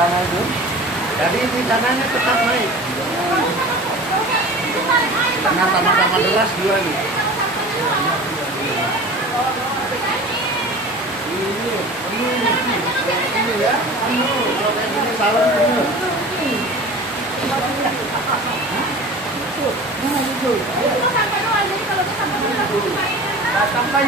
sana itu. Jadi di tanahnya tetap naik. Karena sama-sama deras dua nih. Ini ya, kalau kayak gini salam penuh. Sampai